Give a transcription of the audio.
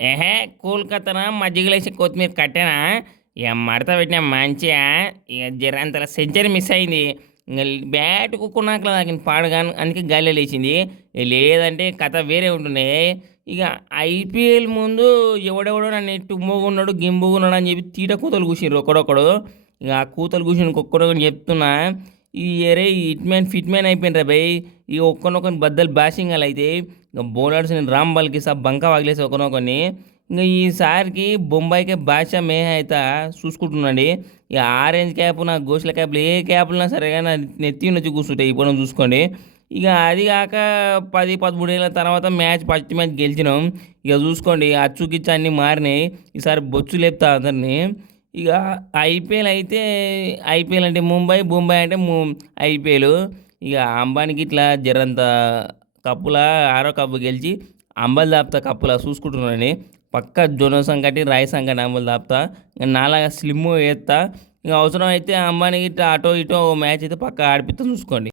ఏహే! కోల్‌కత్తనా మజ్జిగలేసి కొత్తిమీర కట్టెనా? ఇగ మడత పెట్టినా మంచిగా ఇగ జరంతల సెంచరీ మిస్ అయింది. ఇంగ బ్యాట్ కుక్కున్నాకలా తాకింది పాడుగాను. అందుకే గాలిలో లేచింది. లేదంటే కథ వేరే ఉంటుండే. ఇగ ఐపీఎల్ ముందు ఎవడెవడో నన్ను టుమ్మోగున్నాడు, గింబుగున్నాడు అని చెప్పి తీట కూతలు కూసిండ్రు ఒకడొకడు. ఇగ ఆ కూతలు కూసినోనికి ఒక్కడొకనికి చెప్తున్నా. అరేయ్! హిట్ మ్యాన్ అయిపోయిండ్రా బయ్! ఇగ ఒక్కనొకని బద్దలు బ్యాషింగాలైతే ఇక బౌలర్స్ నేను రాంబాల్కి సబ్ బంక పగిలేసి ఒకనొకని ఇంక ఈసారికి బొంబాయికే బాద్షా మే అయితే చూసుకుంటున్నాండి. ఇక ఆరెంజ్ క్యాప్ నా గోషుల క్యాప్లు ఏ క్యాప్లున్నా సరే కానీ నా నెత్తి నుంచి కూర్చుంటాయి ఇప్పుడు చూసుకోండి. ఇక అది కాక 10, 13 ఏళ్ళ తర్వాత ఫస్ట్ మ్యాచ్ గెలిచినాం. ఇక చూసుకోండి అచ్చుకిచ్చు అన్నీ మారినాయి. ఈసారి బొచ్చు లేపుతా అందరిని. ఇక ఐపీఎల్ అయితే ఐపీఎల్ అంటే ముంబై, ముంబై అంటే ఐపీఎల్. ఇక అంబానీకి ఇట్లా జరంత కప్పుల ఆరో కప్పు గెలిచి అంబలు దాపుతా కప్పుల చూసుకుంటున్నానని పక్క జొన్న సంకటి రాయి సంకటి అంబలు దాపుతా. ఇంక నాలాగా స్లిమ్ వేస్తా. ఇంక అవసరం అయితే అంబానీకి ఇట్లా అటో ఇటో మ్యాచ్ అయితే పక్క ఆడిపిస్తా చూసుకోండి.